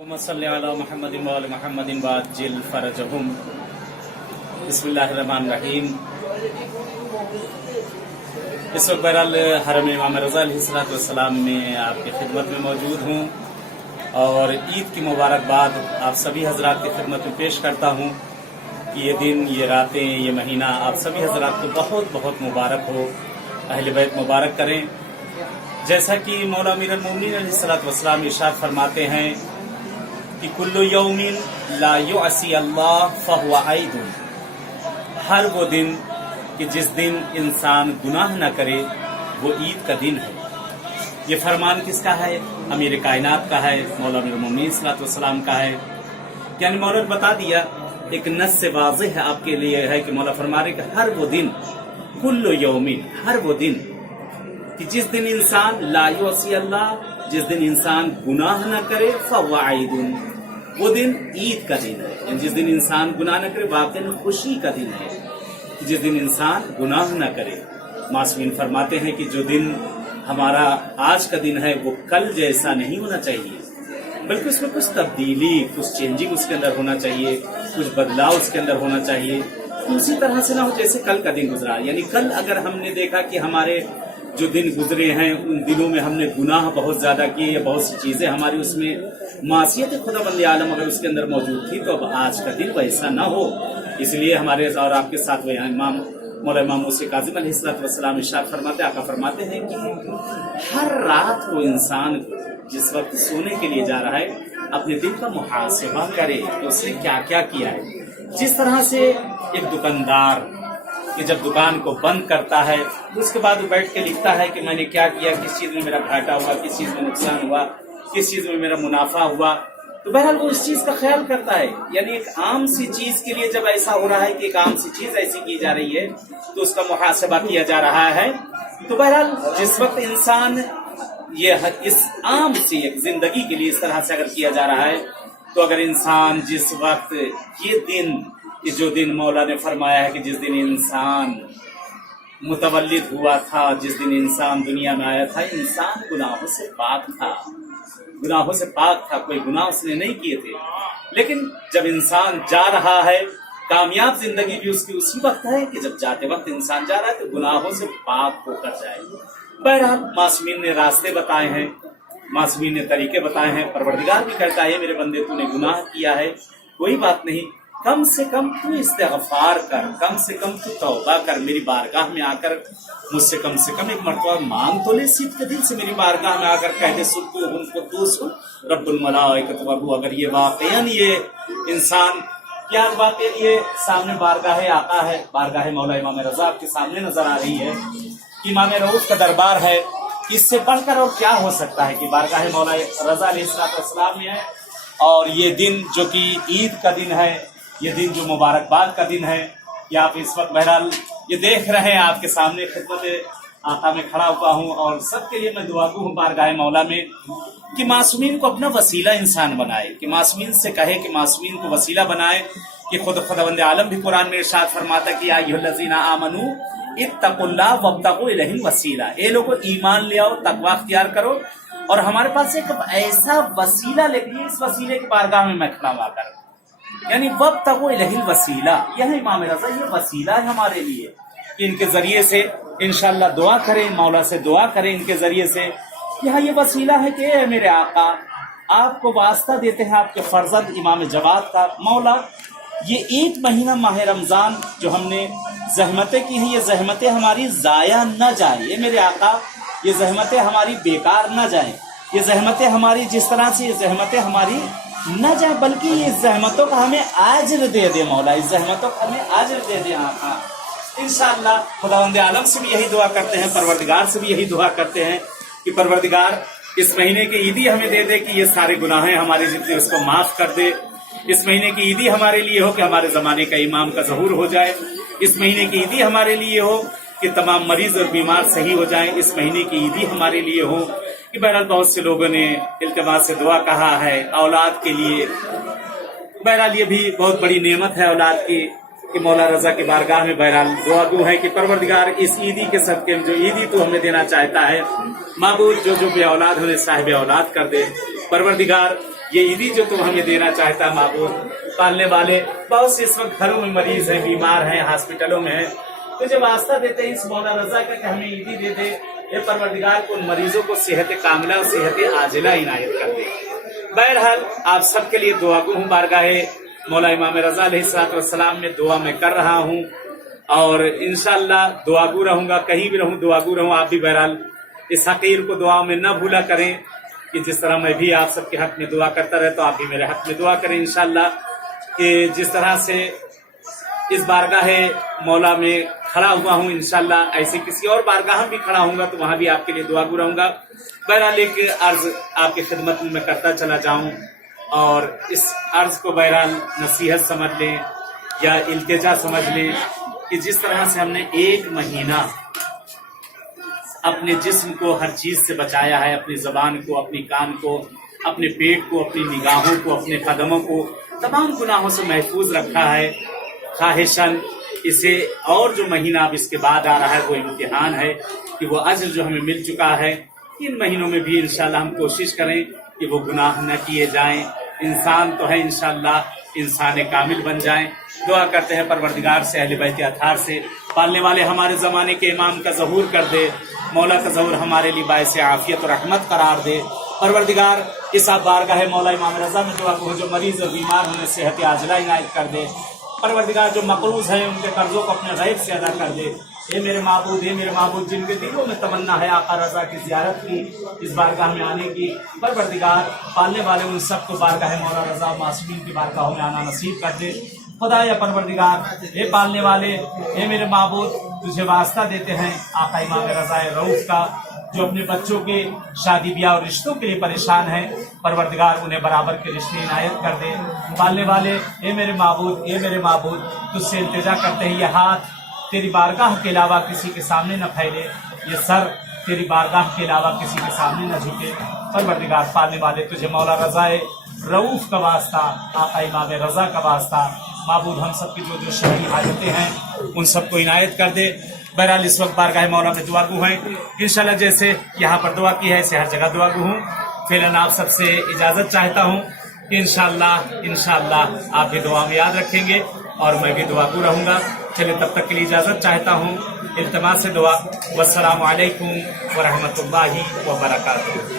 محمد محمد وعجل فرجهم बिस्मिल्लाहिर्रहमानिर्रहीम। इस वक्त बहरहाल हरम इमाम रज़ा अलैहिस्सलाम में आपकी खिदमत में मौजूद हूँ और ईद की मुबारकबाद आप सभी हजरात की खिदमत में पेश करता हूँ कि ये दिन, ये रातें, ये महीना आप सभी हजरात को बहुत बहुत मुबारक हो, अहले बैत मुबारक करें। जैसा कि मौला अमीरुल मोमिनीन अलैहिस्सलाम इरशाद फरमाते हैं कि कुल्लु यौमिन ला युअसी अल्लाह फहुवा ईदुन, हर वो दिन कि जिस दिन इंसान गुनाह न करे वो ईद का दिन है। ये फरमान किसका है? अमीर कायनात का है, मौला अमीरुल मोमिनीन सल्लल्लाहु का है। यानी मौला ने बता दिया, एक नस से वाज़ेह है आपके लिए है कि मौला फरमा रहे कि हर वो दिन, कुल्लु यौमिन, हर वो दिन कि जिस दिन इंसान ला युअसी अल्लाह, जिस दिन इंसान गुनाह न करे, फहुवा ईदुन, वो दिन ईद का दिन है। जिस दिन इंसान गुनाह न करे वाक़ई खुशी का दिन है, जिस दिन इंसान गुनाह न करे। मासूमीन फरमाते हैं कि जो दिन हमारा आज का दिन है वो कल जैसा नहीं होना चाहिए, बल्कि उसमें कुछ तब्दीली, कुछ चेंजिंग उसके अंदर होना चाहिए, कुछ बदलाव उसके अंदर होना चाहिए। तो उसी तरह से ना हो जैसे कल का दिन गुजरा। यानी कल अगर हमने देखा कि हमारे जो दिन गुजरे हैं उन दिनों में हमने गुनाह बहुत ज्यादा किए या बहुत सी चीजें हमारी उसमें मासियत खुदा बंदे आलम अगर उसके अंदर मौजूद थी, तो अब आज का दिन वैसा ना हो। इसलिए हमारे और आपके साथ वह इमाम मौला इमाम मूसा काज़िम अलैहिस्सलाम इरशाद फरमाते, आका फरमाते हैं कि हर रात को इंसान जिस वक्त सोने के लिए जा रहा है अपने दिल का मुहासिबा करे कि उसने क्या क्या किया है। जिस तरह से एक दुकानदार कि जब दुकान को बंद करता है उसके बाद वो बैठ के लिखता है कि मैंने क्या किया, किस चीज में मेरा घाटा हुआ, किस चीज में नुकसान हुआ, किस चीज में मेरा मुनाफा हुआ। तो बहरहाल वो इस चीज का ख्याल करता है। यानी एक आम सी चीज के लिए जब ऐसा हो रहा है कि एक आम सी चीज ऐसी की जा रही है तो उसका मुहासबा किया जा रहा है। तो बहरहाल जिस वक्त इंसान ये इस आम सी एक जिंदगी के लिए इस तरह से अगर किया जा रहा है, तो अगर इंसान जिस वक्त ये दिन, कि जो दिन मौला ने फरमाया है कि जिस दिन इंसान मुतवल्लिद हुआ था, जिस दिन इंसान दुनिया में आया था, इंसान गुनाहों से पाक था, गुनाहों से पाक था, कोई गुनाह उसने नहीं किए थे। लेकिन जब इंसान जा रहा है, कामयाब जिंदगी भी उसकी उसी वक्त है कि जब जाते वक्त इंसान जा रहा है तो गुनाहों से पाक होकर जाए। बहरहाल मासूमीन ने रास्ते बताए हैं, मासूमीन ने तरीके बताए हैं। परवरदिगार भी कहता है मेरे बंदे तूने गुनाह किया है, कोई बात नहीं, कम से कम तू इस्तिग़फ़ार कर, कम से कम तू तौबा कर, मेरी बारगाह में आकर मुझसे कम से कम एक मरतबा मांग तो ले, सिद्क़ के दिल से मेरी बारगाह में आकर कह दे सुब्बुहुन कुद्दूसुन रब्बुल मलाइकतु व रूह। अगर ये वाक़ईन ये इंसान क्या वाक़ई ये सामने बारगाह आता है, बारगाह मौला इमाम रज़ा के सामने नजर आ रही है, इमाम रऊफ़ का दरबार है, इससे बढ़कर और क्या हो सकता है कि बारगाह मौला रज़ा अलैहिस्सलाम में है। और ये दिन जो कि ईद का दिन है, ये दिन जो मुबारकबाद का दिन है, कि आप इस वक्त बहरहाल ये देख रहे हैं, आपके सामने खिदमत आका में खड़ा हुआ हूँ और सबके लिए मैं दुआ हूँ बारगाह मौला में कि मासूमीन को अपना वसीला इंसान बनाए, कि मासूमीन से कहे कि मासूमीन को वसीला बनाए। कि खुदावंद आलम भी कुरान में इरशाद फरमाता कि या अय्युहल्लज़ीना आमनू इत्तक़ुल्लाह वब्तगू इलैहिल वसीला, ए लोगों ईमान ले आओ, तकवा अख्तियार करो और हमारे पास एक ऐसा वसीला लेके इस वसीले की बारगाह में मैं खड़ा हुआ कर। यानी वब्तगू इलैहिल वसीला, यह इमाम रज़ा ये वसीला है हमारे लिए कि इनके जरिए से इंशाअल्लाह दुआ करें, मौला से दुआ करें इनके जरिए से। यह ये वसीला है कि मेरे आका आपको वास्ता देते हैं आपके फर्जंद इमाम जवाद का, मौला ये एक महीना माह रमजान जो हमने जहमतें की हैं, ये जहमतें हमारी जाया न जाए, ये मेरे आका ये जहमतें हमारी बेकार न जाए, ये जहमतें हमारी जिस तरह से ये जहमतें हमारी न जाए, बल्कि ये जहमतों का हमें आजर दे दे मौला, इस जहमतों का हमें आजर दे दे आका। इंशाअल्लाह खुदावंद आलम से भी यही दुआ करते हैं, परवरदिगार से भी यही दुआ करते हैं कि परवरदिगार इस महीने की ईदी हमें दे दे कि ये सारे गुनाहें हमारे जितने उसको माफ कर दे। इस महीने की ईदी हमारे लिए हो कि हमारे जमाने का इमाम का ज़हूर हो जाए। इस महीने की ईदी हमारे लिए हो कि तमाम मरीज और बीमार सही हो जाएं। इस महीने की ईदी हमारे लिए हो कि बहरहाल बहुत से लोगों ने इल्तिमास से दुआ कहा है औलाद के लिए। बहरहाल ये भी बहुत बड़ी नेमत है औलाद की कि मौला रज़ा की बारगाह में बहरहाल दुआ गो है कि परवरदिगार इस ईदी के सदके में जो ईदी तू हमें देना चाहता है, माबूद जो जो बे औलाद उन्हें साहिब औलाद कर दे। परवरदिगार ये ईदी जो तुम हमें देना चाहता है माबूद, पालने वाले बहुत से इस वक्त घरों में मरीज हैं, बीमार हैं, हॉस्पिटलों में हैं, तुझे वास्ता देते हैं इस मौला रजा का कि हमें ईदी दे दे। ये परवरदिगार को उन मरीजों को सेहत कामिला और सेहत आजिला इनायत कर दे। बहरहाल आप सबके लिए दुआ गो हूँ, बारगाहे मौला इमाम रजा अलैहिस्सलाम में दुआ मैं कर रहा हूँ और इंशाअल्लाह दुआगू रहूंगा, कहीं भी रहूं दुआगू रहूं। आप भी बहरहाल इस हकीर को दुआ में न भूला करें कि जिस तरह मैं भी आप सबके हक में दुआ करता रहता हूं, आप भी मेरे हक में दुआ करें इंशाअल्लाह। कि जिस तरह से इस बारगाहे मौला में खड़ा हुआ हूं, इंशाअल्लाह ऐसे किसी और बारगाह में भी खड़ा हूंगा तो वहां भी आपके लिए दुआगू रहूंगा। बहरहाल एक अर्ज आपकी खिदमत में मैं करता चला जाऊं और इस अर्ज को बहरहाल नसीहत समझ लें या इल्तिजा समझ लें कि जिस तरह से हमने एक महीना अपने जिस्म को हर चीज से बचाया है, अपनी जबान को, अपनी कान को, अपने पेट को, अपनी निगाहों को, अपने कदमों को तमाम गुनाहों से महफूज रखा है, ख्वाहिशन इसे और जो महीना अब इसके बाद आ रहा है वो इम्तिहान है कि वो अज्र जो हमें मिल चुका है, इन महीनों में भी इंशाल्लाह हम कोशिश करें कि वो गुनाह न किए जाएं। इंसान तो है, इंशाल्लाह इंसान कामिल बन जाएं। दुआ करते हैं परवरदिगार से, अहले बैत अताहार से, पालने वाले हमारे ज़माने के इमाम का ज़हूर कर दे, मौला का ज़हूर हमारे लिए बायस आफियत और रहमत करार दे। परवरदिगार इस आप बारगाह मौला इमाम रज़ा में दुआ को जो मरीज़ और बीमार होने सेहत आजिला इनायत कर दे। परवरदिगार जो मकरूज़ हैं उनके कर्ज़ों को अपने गैब से अदा कर दे। ये मेरे माबूद जिनके दिलों में तमन्ना है आका रज़ा की ज़ियारत की, इस बारगाह में आने की, परवरदिगार पालने वाले उन सबको बारगाह मौला रज़ा मासूमीन की बारगाहों में आना नसीब कर दे। खुदा या परवरदिगार ये पालने वाले, ये मेरे माबूद तुझे वास्ता देते हैं आका इमाम रज़ा रऊफ़ का, जो अपने बच्चों के शादी ब्याह और रिश्तों के लिए परेशान हैं, परवरदिगार उन्हें बराबर के रिश्ते इनायत कर दे। पालने वाले ये मेरे माबूद तुझसे इल्तिजा करते हैं, ये हाथ तेरी बारगाह के अलावा किसी के सामने न फैले, ये सर तेरी बारगाह के अलावा किसी के सामने न झुके। परवरदिगार पालने वाले तुझे मौला रज़ा रऊफ़ का वास्ता, आका इमाम रज़ा का वास्ता, माबूद हम सब की जो शहरी हाजतें हैं उन सबको इनायत कर दे। बहरहाल इस वक्त बारगाह मौला में दुआगू हैं, इंशाल्लाह जैसे यहाँ पर दुआ की है ऐसे हर जगह दुआगू हूँ। फिलहाल आप सबसे इजाज़त चाहता हूँ कि इंशाल्लाह आप भी दुआ में याद रखेंगे और मैं भी दुआगू रहूँगा। चलिए तब तक के लिए इजाज़त चाहता हूँ, इल्तिमास से दुआ। वस्सलामु अलैकुम व रहमतुल्लाहि व बरकातुहू।